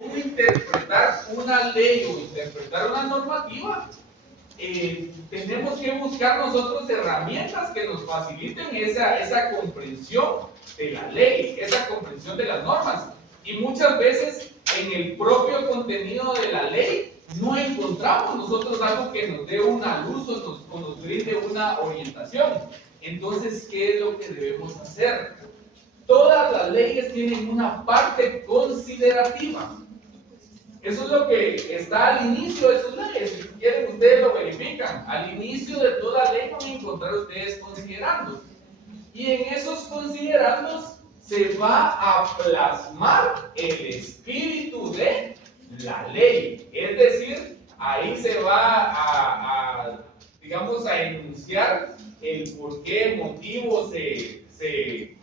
interpretar una ley o interpretar una normativa, tenemos que buscar nosotros herramientas que nos faciliten esa comprensión de la ley, esa comprensión de las normas. Y muchas veces en el propio contenido de la ley no encontramos nosotros algo que nos dé una luz o nos brinde una orientación. Entonces, ¿qué es lo que debemos hacer? Todas las leyes tienen una parte considerativa. Eso es lo que está al inicio de sus leyes. Si quieren, ustedes lo verifican. Al inicio de toda ley van a encontrar ustedes considerandos. Y en esos considerandos se va a plasmar el espíritu de la ley. Es decir, ahí se va digamos, a enunciar el por qué motivo se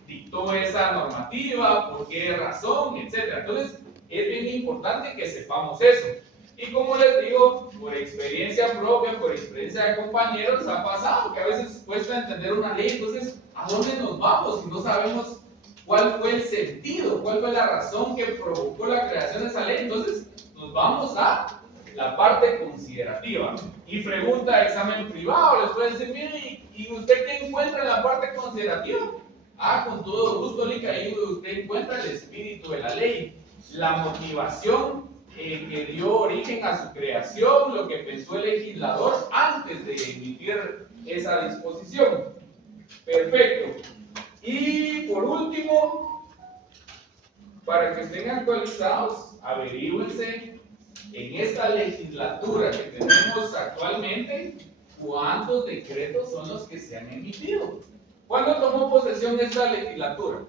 dictó esa normativa, por qué razón, etc. Entonces, es bien importante que sepamos eso. Y como les digo, por experiencia propia, por experiencia de compañeros, ha pasado que a veces cuesta entender una ley. Entonces, ¿a dónde nos vamos si no sabemos cuál fue el sentido, cuál fue la razón que provocó la creación de esa ley? Entonces, nos vamos a la parte considerativa. Y pregunta de examen privado, les pueden decir, mire, ¿y usted qué encuentra en la parte considerativa? Con todo gusto, Lica, ahí usted encuentra el espíritu de la ley, la motivación que dio origen a su creación, lo que pensó el legislador antes de emitir esa disposición. Perfecto. Y por último, para que estén actualizados, averígüense en esta legislatura que tenemos actualmente, ¿cuántos decretos son los que se han emitido? ¿Cuándo tomó posesión esta legislatura?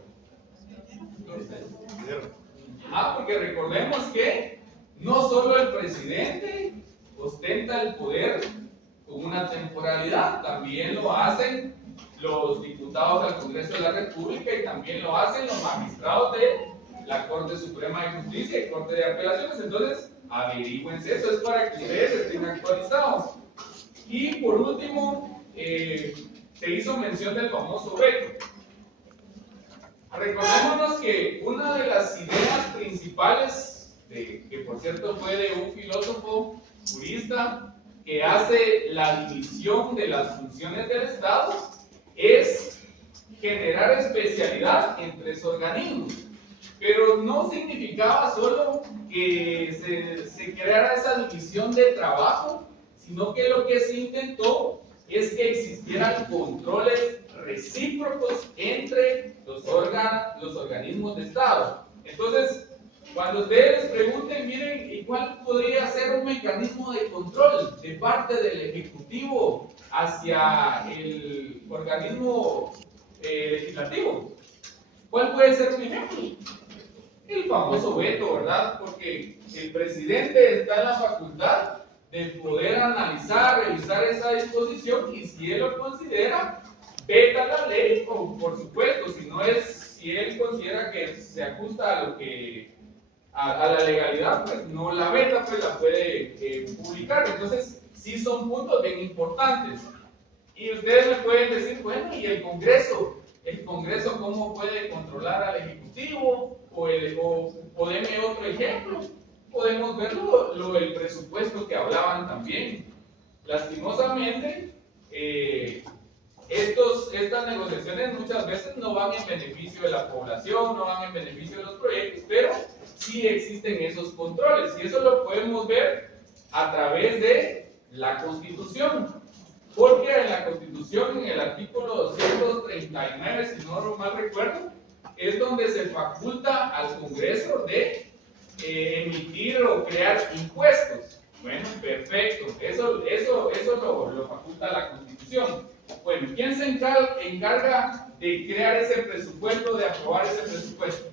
Porque recordemos que no solo el presidente ostenta el poder con una temporalidad, también lo hacen los diputados del Congreso de la República y también lo hacen los magistrados de la Corte Suprema de Justicia y Corte de Apelaciones. Entonces, averígüense, eso es para que ustedes estén actualizados. Y por último, se hizo mención del famoso veto. Recordémonos que una de las ideas principales, que por cierto fue de un filósofo jurista, que hace la división de las funciones del Estado, es generar especialidad en 3 organismos. Pero no significaba solo que se creara esa división de trabajo, sino que lo que se intentó es que existieran controles recíprocos entre los organismos de Estado. Entonces, cuando ustedes les pregunten, miren, ¿y cuál podría ser un mecanismo de control de parte del Ejecutivo hacia el organismo legislativo? ¿Cuál puede ser un ejemplo? El famoso veto, ¿verdad? Porque el presidente está en la facultad de poder analizar, revisar esa disposición, y si él lo considera, veta la ley, o por supuesto, si él considera que se ajusta a la legalidad, pues no la veta, pues la puede publicar. Entonces, sí son puntos bien importantes. Y ustedes me pueden decir, bueno, ¿y el Congreso? ¿El Congreso cómo puede controlar al Ejecutivo? O deme otro ejemplo. Podemos ver el presupuesto que hablaban también. Lastimosamente, estas negociaciones muchas veces no van en beneficio de la población, no van en beneficio de los proyectos, pero sí existen esos controles, y eso lo podemos ver a través de la Constitución. Porque en la Constitución, en el artículo 239, si no mal recuerdo, es donde se faculta al Congreso de emitir o crear impuestos. Bueno, perfecto, eso lo faculta la Constitución. Bueno, ¿quién se encarga de crear ese presupuesto, de aprobar ese presupuesto?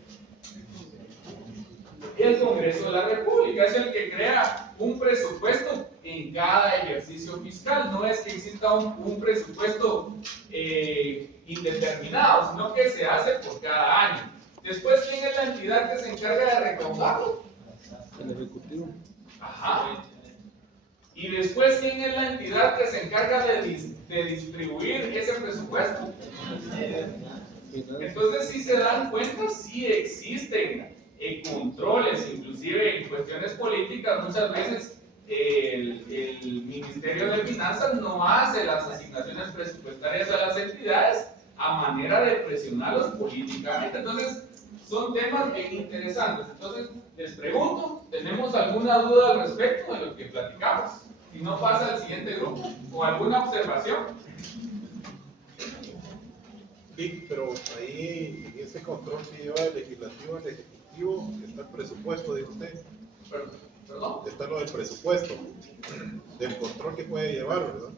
El Congreso de la República es el que crea un presupuesto en cada ejercicio fiscal. No es que exista un presupuesto indeterminado, sino que se hace por cada año. Después, ¿quién es la entidad que se encarga de recaudarlo? El Ejecutivo. Ajá. Y después, ¿quién es la entidad que se encarga de distribuir ese presupuesto? Entonces, si se dan cuenta, sí existen controles, inclusive en cuestiones políticas, muchas veces el Ministerio de Finanzas no hace las asignaciones presupuestarias a las entidades a manera de presionarlos políticamente. Entonces, son temas bien interesantes. Entonces, les pregunto, ¿tenemos alguna duda al respecto de lo que platicamos? Si no, pasa al siguiente grupo, o alguna observación. Sí, pero ahí en ese control que lleva el legislativo al ejecutivo está el presupuesto, dijo usted. ¿Perdón? Está lo del presupuesto, del control que puede llevar, ¿verdad?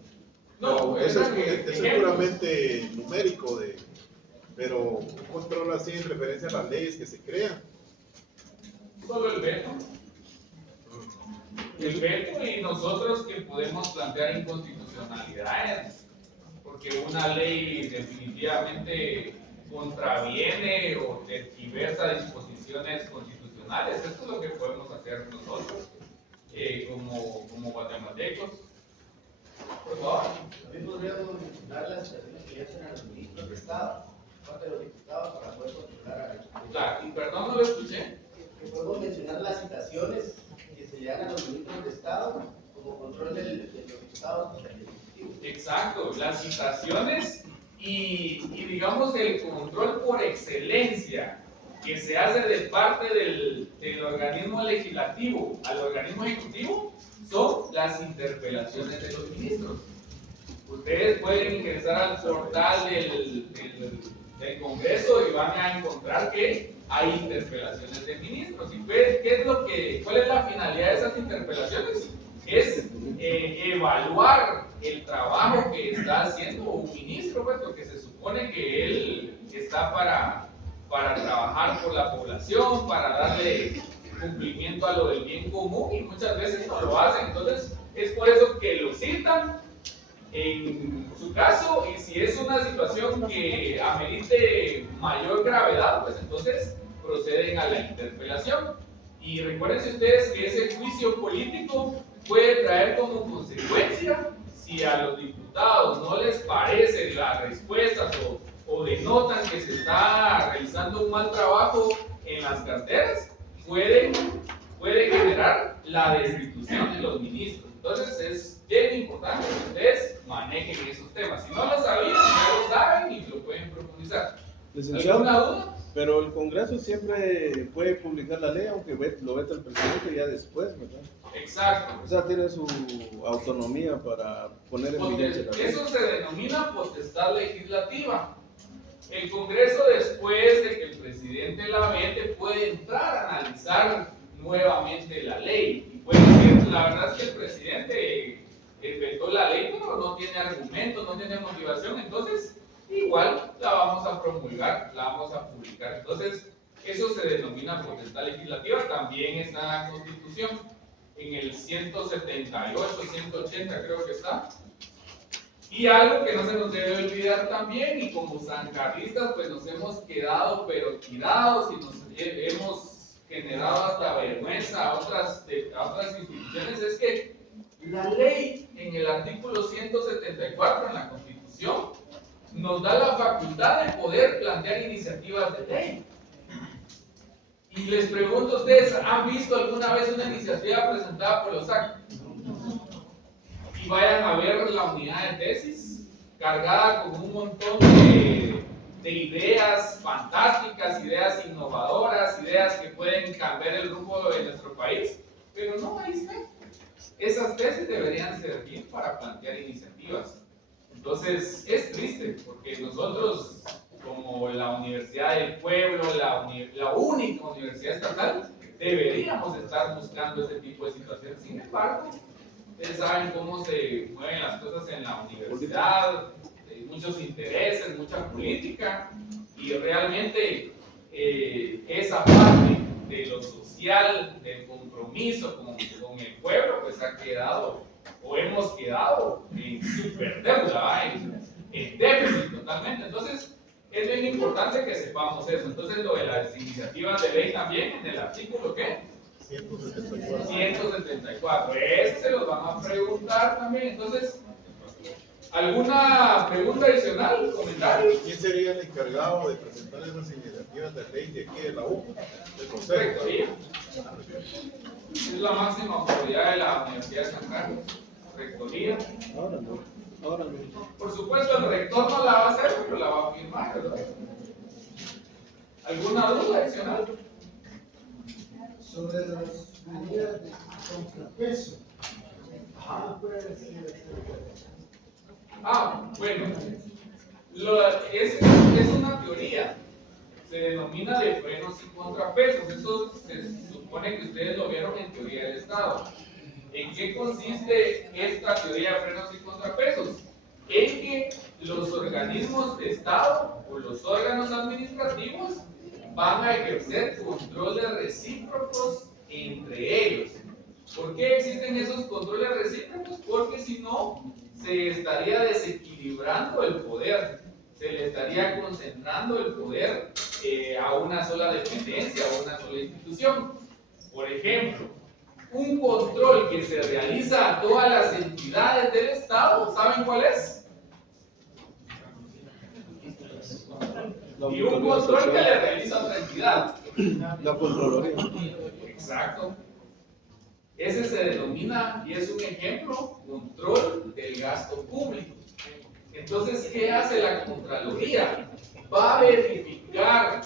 No, pero eso es es puramente numérico, pero un control así en referencia a las leyes que se crean. Solo el veto. El veto y nosotros que podemos plantear inconstitucionalidades, porque una ley definitivamente contraviene o tergiversa disposiciones constitucionales. Esto es lo que podemos hacer nosotros como guatemaltecos. Por favor. También podríamos mencionar las situaciones que hacen a los ministros de Estado, parte de los diputados, para poder controlar a la. Claro, y perdón, no lo escuché. Que podemos mencionar las citaciones que se le dan a los ministros de Estado como control de los diputados del Ejecutivo. Exacto, las citaciones y digamos el control por excelencia que se hace de parte del organismo legislativo al organismo ejecutivo son las interpelaciones de los ministros. Ustedes pueden ingresar al portal del Congreso y van a encontrar que hay interpelaciones de ministros. ¿Y cuál es la finalidad de esas interpelaciones? Es evaluar el trabajo que está haciendo un ministro, pues, porque se supone que él está para trabajar por la población, para darle cumplimiento a lo del bien común, y muchas veces no lo hacen. Entonces es por eso que lo citan en su caso, y si es una situación que amerite mayor gravedad, pues entonces proceden a la interpelación. Y recuérdense ustedes que ese juicio político puede traer como consecuencia, si a los diputados no les parecen las respuestas o denotan que se está realizando un mal trabajo en las carteras, puede generar la destitución de los ministros. Entonces es bien importante que ustedes manejen esos temas. Si no lo sabían, ya lo saben y lo pueden profundizar. ¿Alguna duda? Pero el Congreso siempre puede publicar la ley, aunque lo veta el presidente ya después, ¿verdad? Exacto. O sea, tiene su autonomía para poner en vigencia la ley. Eso se denomina potestad legislativa. El Congreso, después de que el presidente la vete, puede entrar a analizar nuevamente la ley. Y puede decir, la verdad es que el presidente vetó la ley, pero no tiene argumentos, no tiene motivación, entonces igual la vamos a promulgar, la vamos a publicar. Entonces, eso se denomina potestad legislativa, también está en la Constitución, en el 178, 180 creo que está. Y algo que no se nos debe olvidar también, y como sancarlistas pues nos hemos quedado pero tirados y nos hemos generado hasta vergüenza a otras instituciones, es que la ley en el artículo 174 en la Constitución nos da la facultad de poder plantear iniciativas de ley. Y les pregunto a ustedes, ¿han visto alguna vez una iniciativa presentada por los SAC? Y vayan a ver la unidad de tesis cargada con un montón de ideas fantásticas, ideas innovadoras, ideas que pueden cambiar el rumbo de nuestro país, pero no, ahí está. Esas tesis deberían servir para plantear iniciativas. Entonces es triste porque nosotros, como la Universidad del Pueblo, la única universidad estatal, deberíamos estar buscando este tipo de situaciones. Sin embargo, ustedes saben cómo se mueven las cosas en la universidad, muchos intereses, mucha política, y realmente esa parte de lo social, del compromiso con el pueblo, pues ha quedado, o hemos quedado en superdeuda, en déficit totalmente. Entonces, es bien importante que sepamos eso. Entonces, lo de las iniciativas de ley también, en el artículo, ¿qué? 174. 174. Eso se los van a preguntar también. Entonces, ¿alguna pregunta adicional? ¿Comentario? ¿Quién sería el encargado de presentar esas iniciativas? iniciativas de ley de aquí de la U, del consejo. Rectoría. Es la máxima autoridad de la Universidad de San Carlos. Rectoría. Ahora no. Ahora no. Por supuesto, el rector no la va a hacer, pero la va a firmar, ¿verdad? ¿Alguna duda adicional? Sobre las medidas de contrapeso. Bueno, es una teoría, se denomina de frenos y contrapesos. Eso se supone que ustedes lo vieron en teoría del Estado. ¿En qué consiste esta teoría de frenos y contrapesos? En que los organismos de Estado o los órganos administrativos van a ejercer controles recíprocos entre ellos. ¿Por qué existen esos controles recíprocos? Porque si no, se estaría desequilibrando el poder, se le estaría concentrando el poder a una sola dependencia, a una sola institución. Por ejemplo, un control que se realiza a todas las entidades del Estado, ¿saben cuál es? Y un control que le realiza a otra entidad. La Contraloría. Exacto. Ese se denomina, y es un ejemplo, control del gasto público. Entonces, ¿qué hace la Contraloría? Va a verificar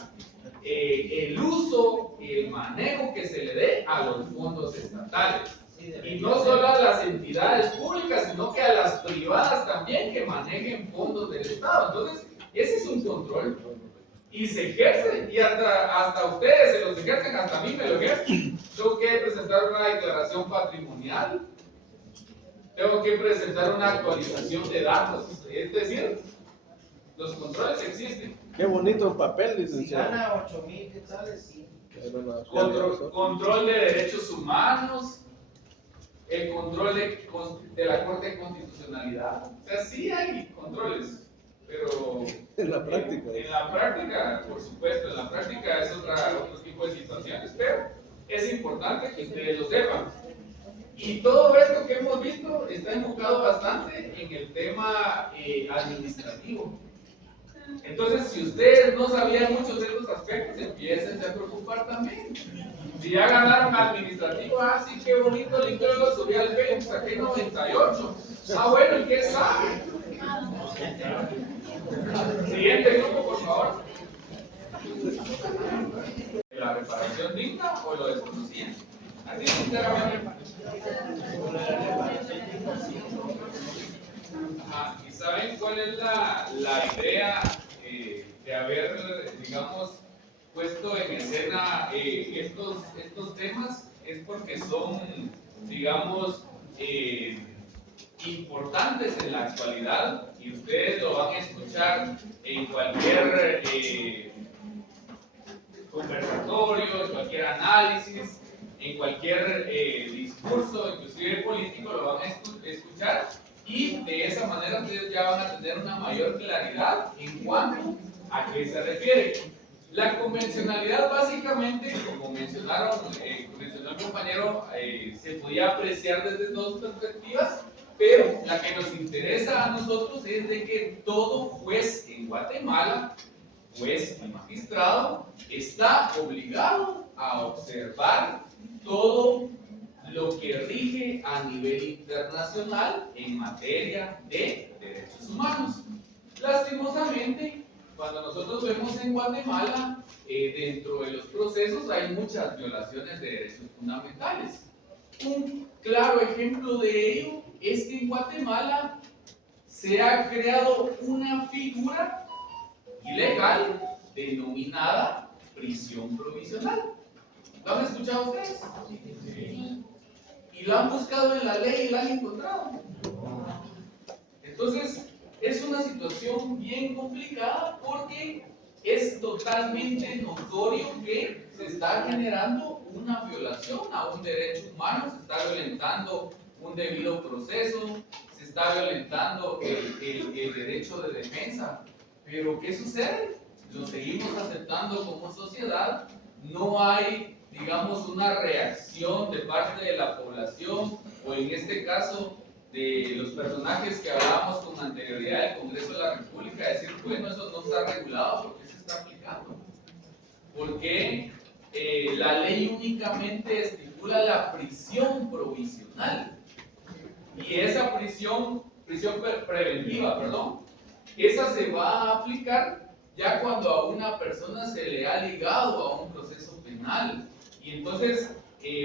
el uso, el manejo que se le dé a los fondos estatales. Y no solo a las entidades públicas, sino que a las privadas también que manejen fondos del Estado. Entonces, ese es un control. Y se ejerce, y hasta ustedes se los ejercen, hasta a mí me lo ejercen. Tengo que presentar una declaración patrimonial, tengo que presentar una actualización de datos, es decir, los controles existen. Qué bonito papel, Si licenciado. gana 8,000 quetzales, sí. Control de derechos humanos, el control de la Corte de Constitucionalidad. O sea, sí hay controles, pero En la práctica. En la práctica, por supuesto, en la práctica es otro tipo de situaciones, pero es importante que ustedes lo sepan. Y todo esto que hemos visto está enfocado bastante en el tema administrativo. Entonces, si ustedes no sabían muchos de estos aspectos, empiecen a preocupar también. Si ya ganaron administrativo, sí, qué bonito, lindo, lo subí al Facebook, saqué 98. Bueno, ¿y qué sabe? Siguiente grupo, por favor. ¿La reparación digna o lo desconocían? Así, sinceramente. ¿Y saben cuál es la idea de haber, digamos, puesto en escena estos temas? Es porque son, digamos, importantes en la actualidad, y ustedes lo van a escuchar en cualquier conversatorio, en cualquier análisis, en cualquier discurso, inclusive político, lo van a escuchar, y de esa manera ustedes ya van a tener una mayor claridad en cuanto a qué se refiere. La convencionalidad, básicamente, como mencionó el compañero, se podía apreciar desde dos perspectivas, pero la que nos interesa a nosotros es de que todo juez en Guatemala, juez y magistrado, está obligado a observar todo lo que rige a nivel internacional en materia de derechos humanos. Lastimosamente, cuando nosotros vemos en Guatemala, dentro de los procesos hay muchas violaciones de derechos fundamentales. Un claro ejemplo de ello es que en Guatemala se ha creado una figura ilegal denominada prisión provisional. ¿Lo han escuchado ustedes? Sí. ¿Y lo han buscado en la ley y la han encontrado? Entonces, es una situación bien complicada porque es totalmente notorio que se está generando una violación a un derecho humano, se está violentando un debido proceso, se está violentando el derecho de defensa. Pero ¿qué sucede? Lo seguimos aceptando como sociedad, no hay, digamos, una reacción de parte de la población, o en este caso de los personajes que hablábamos con anterioridad del Congreso de la República, decir, bueno, eso no está regulado, ¿por qué se está aplicando? porque la ley únicamente estipula la prisión provisional. Y esa prisión preventiva, perdón, esa se va a aplicar ya cuando a una persona se le ha ligado a un proceso penal. Y entonces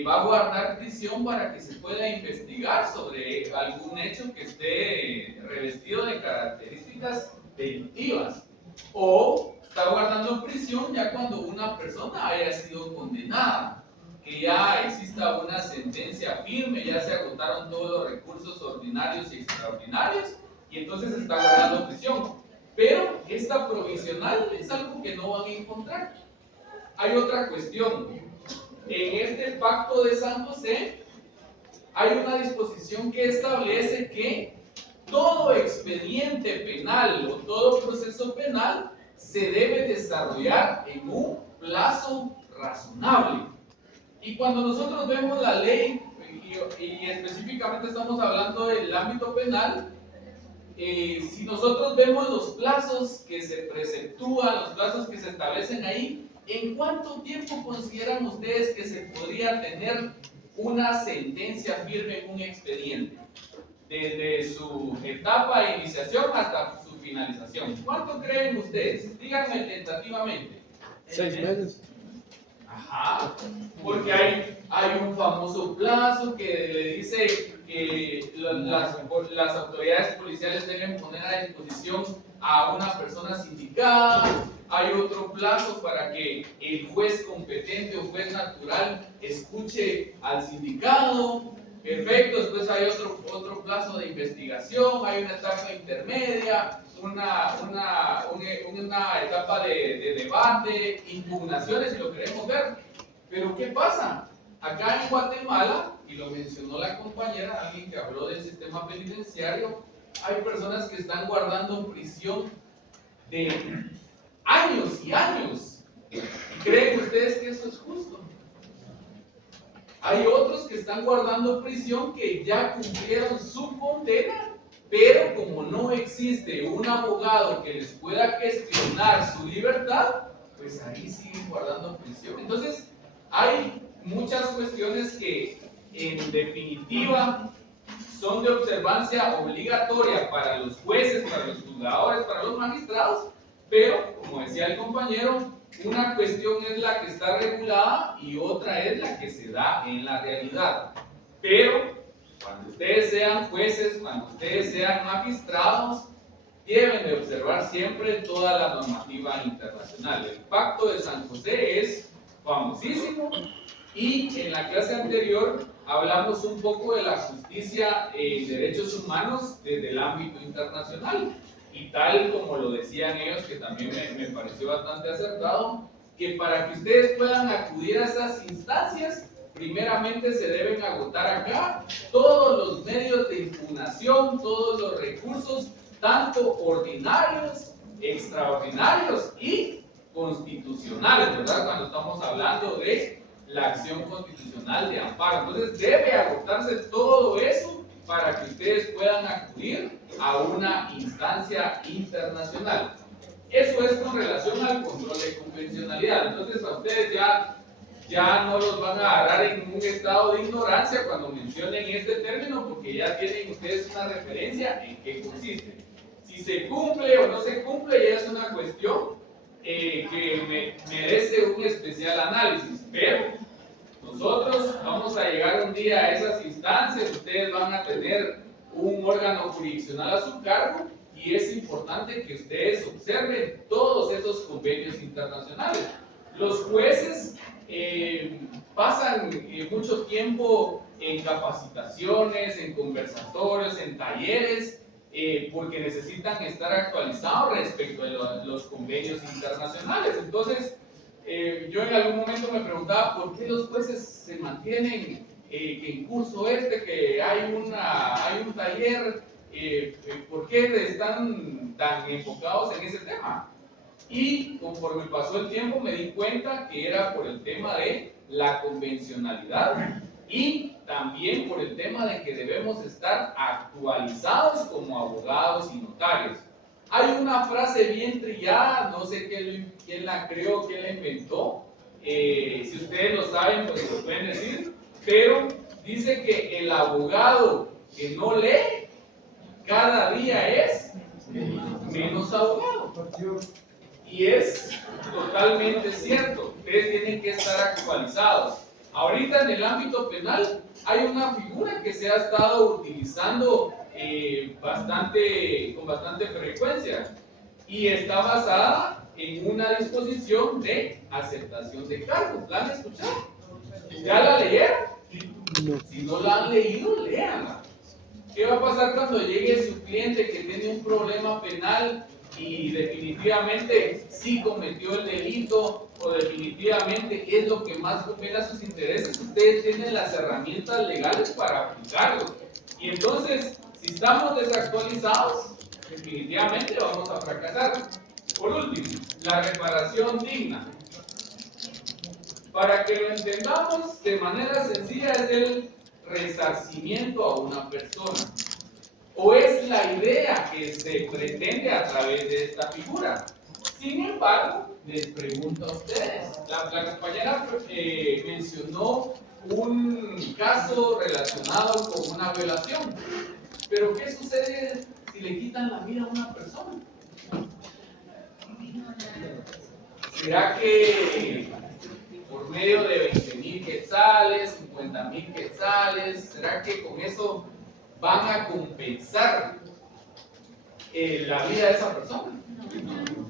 va a guardar prisión para que se pueda investigar sobre algún hecho que esté revestido de características delictivas. O está guardando prisión ya cuando una persona haya sido condenada, que ya exista una sentencia firme, ya se agotaron todos los recursos ordinarios y extraordinarios, y entonces está guardando prisión. Pero esta provisional es algo que no van a encontrar. Hay otra cuestión. En este pacto de San José hay una disposición que establece que todo expediente penal o todo proceso penal se debe desarrollar en un plazo razonable. Y cuando nosotros vemos la ley, y específicamente estamos hablando del ámbito penal, si nosotros vemos los plazos que se preceptúan, los plazos que se establecen ahí, ¿en cuánto tiempo consideran ustedes que se podría tener una sentencia firme en un expediente? Desde su etapa de iniciación hasta su finalización. ¿Cuánto creen ustedes? Díganme tentativamente. 6 meses. Ajá, porque hay un famoso plazo que le dice que las autoridades policiales deben poner a disposición a una persona sindicada. Hay otro plazo para que el juez competente o juez natural escuche al sindicado. Perfecto, después hay otro plazo de investigación, hay una etapa intermedia, una etapa de debate, impugnaciones, si lo queremos ver. Pero ¿qué pasa? Acá en Guatemala, y lo mencionó la compañera, alguien que habló del sistema penitenciario, hay personas que están guardando prisión de años y años. ¿Creen ustedes que eso es justo? Hay otros que están guardando prisión que ya cumplieron su condena, pero como no existe un abogado que les pueda gestionar su libertad, pues ahí siguen guardando prisión. Entonces, hay muchas cuestiones que en definitiva son de observancia obligatoria para los jueces, para los juzgadores, para los magistrados, pero, como decía el compañero, una cuestión es la que está regulada y otra es la que se da en la realidad. Pero, cuando ustedes sean jueces, cuando ustedes sean magistrados, deben de observar siempre toda la normativa internacional. El Pacto de San José es famosísimo y en la clase anterior hablamos un poco de la justicia en derechos humanos desde el ámbito internacional. Y tal como lo decían ellos, que también me pareció bastante acertado, que para que ustedes puedan acudir a esas instancias, primeramente se deben agotar acá todos los medios de impugnación, todos los recursos, tanto ordinarios, extraordinarios y constitucionales, ¿verdad? Cuando estamos hablando de la acción constitucional de amparo. Entonces debe agotarse todo eso para que ustedes puedan acudir a una instancia internacional. Eso es con relación al control de convencionalidad. Entonces a ustedes ya no los van a agarrar en un estado de ignorancia cuando mencionen este término, porque ya tienen ustedes una referencia en qué consiste. Si se cumple o no se cumple ya es una cuestión que merece un especial análisis, pero nosotros vamos a llegar un día a esas instancias, ustedes van a tener un órgano jurisdiccional a su cargo y es importante que ustedes observen todos esos convenios internacionales. Los jueces pasan mucho tiempo en capacitaciones, en conversatorios, en talleres, porque necesitan estar actualizados respecto a los convenios internacionales. Entonces, yo en algún momento me preguntaba por qué los jueces se mantienen en curso que hay un taller, por qué están tan enfocados en ese tema. Y conforme pasó el tiempo me di cuenta que era por el tema de la convencionalidad y también por el tema de que debemos estar actualizados como abogados y notarios. Hay una frase bien trillada, no sé quién la creó, quién la inventó, Si ustedes lo saben, pues lo pueden decir, pero dice que el abogado que no lee, cada día es menos abogado. Y es totalmente cierto, ustedes tienen que estar actualizados. Ahorita en el ámbito penal hay una figura que se ha estado utilizando con bastante frecuencia y está basada en una disposición de aceptación de cargos. ¿La han escuchado? ¿Ya la leyeron? Si no la han leído, léanla. ¿Qué va a pasar cuando llegue su cliente que tiene un problema penal y definitivamente sí cometió el delito o definitivamente es lo que más conviene a sus intereses? Ustedes tienen las herramientas legales para aplicarlo. Y entonces, si estamos desactualizados, definitivamente vamos a fracasar. Por último, la reparación digna. Para que lo entendamos de manera sencilla, es el resarcimiento a una persona. O es la idea que se pretende a través de esta figura. Sin embargo, les pregunto a ustedes, la compañera mencionó un caso relacionado con una violación. Pero ¿qué sucede si le quitan la vida a una persona? ¿Será que por medio de 20,000 quetzales, 50,000 quetzales, será que con eso van a compensar la vida de esa persona?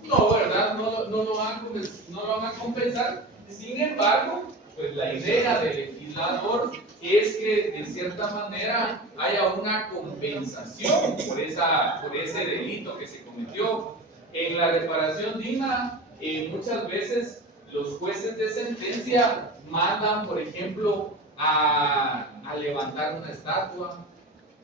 No, ¿verdad? No lo van a compensar. Sin embargo, pues la idea del legislador es que de cierta manera haya una compensación por ese delito que se cometió. En la reparación digna, muchas veces los jueces de sentencia mandan, por ejemplo, a levantar una estatua,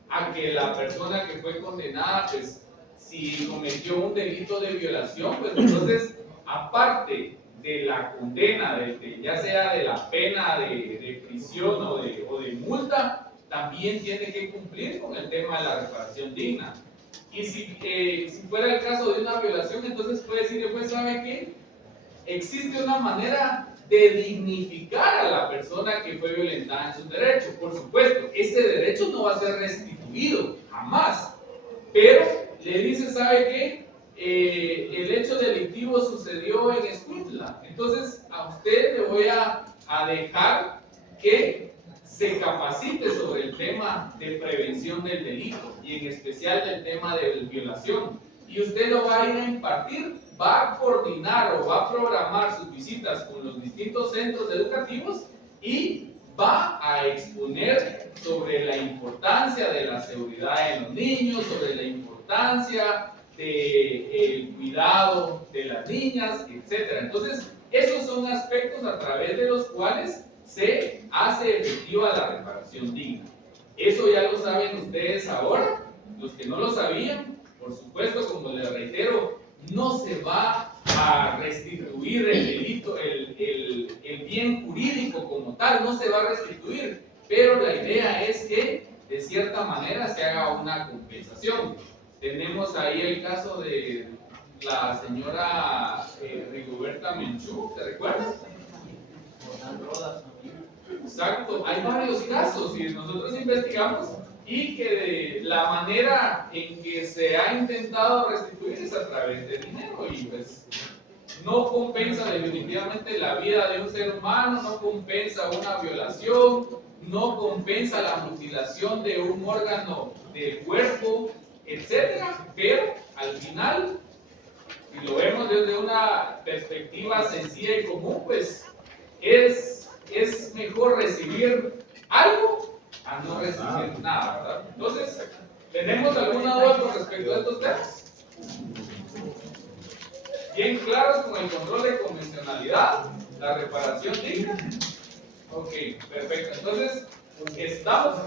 a que la persona que fue condenada, pues, si cometió un delito de violación, pues entonces, aparte de la condena, ya sea de la pena de prisión o de multa, también tiene que cumplir con el tema de la reparación digna. Y si fuera el caso de una violación, entonces puede decir, pues, ¿sabe qué? Existe una manera de dignificar a la persona que fue violentada en sus derechos. Por supuesto, ese derecho no va a ser restituido, jamás. Pero le dice, ¿sabe qué? El hecho delictivo sucedió en Escuintla. Entonces, a usted le voy a dejar que se capacite sobre el tema de prevención del delito y en especial del tema de violación. Y usted lo va a ir a impartir, va a coordinar o va a programar sus visitas con los distintos centros educativos y va a exponer sobre la importancia de la seguridad en los niños, sobre la importancia del cuidado de las niñas, etc. Entonces, esos son aspectos a través de los cuales se hace efectiva la reparación digna. Eso ya lo saben ustedes ahora. Los que no lo sabían, por supuesto, como les reitero, no se va a restituir el delito, el bien jurídico como tal, no se va a restituir, pero la idea es que de cierta manera se haga una compensación. Tenemos ahí el caso de la señora Rigoberta Menchú, ¿te recuerdas? Exacto, hay varios casos y nosotros investigamos y que de la manera en que se ha intentado restituir es a través de dinero y pues no compensa definitivamente la vida de un ser humano, no compensa una violación, no compensa la mutilación de un órgano del cuerpo, etcétera, pero al final, si lo vemos desde una perspectiva sencilla y común, pues es mejor recibir algo a no recibir nada, ¿verdad? Entonces, ¿tenemos alguna duda con respecto a estos temas? ¿Bien claros con el control de convencionalidad? ¿La reparación digna? Ok, perfecto. Entonces, estamos...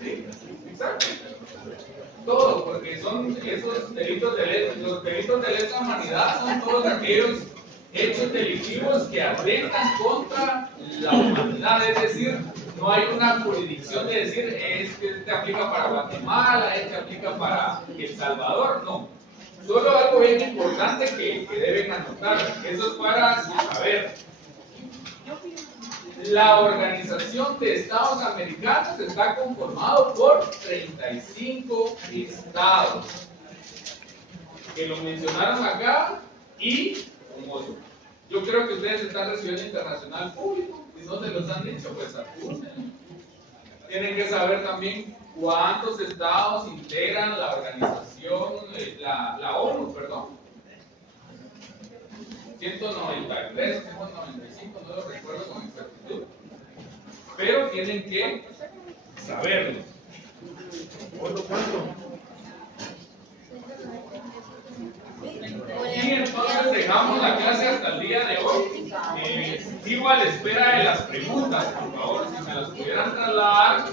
Sí, exacto. Todo, porque son esos delitos los delitos de lesa humanidad son todos aquellos hechos delictivos que atentan contra la humanidad, es decir, no hay una jurisdicción de decir este aplica para Guatemala, este aplica para El Salvador, no. Solo algo bien importante que deben anotar, eso es para saber. La Organización de Estados Americanos está conformado por 35 estados, que lo mencionaron acá, y como yo creo que ustedes están recibiendo internacional público, si no se los han dicho, pues apunten. Tienen que saber también cuántos estados integran la organización, la ONU, perdón. 193, 195, no lo recuerdo con exactitud. Pero tienen que saberlo. ¿Cuánto? Y entonces dejamos la clase hasta el día de hoy. Sigo a la espera de las preguntas, por favor, si me las pudieran trasladar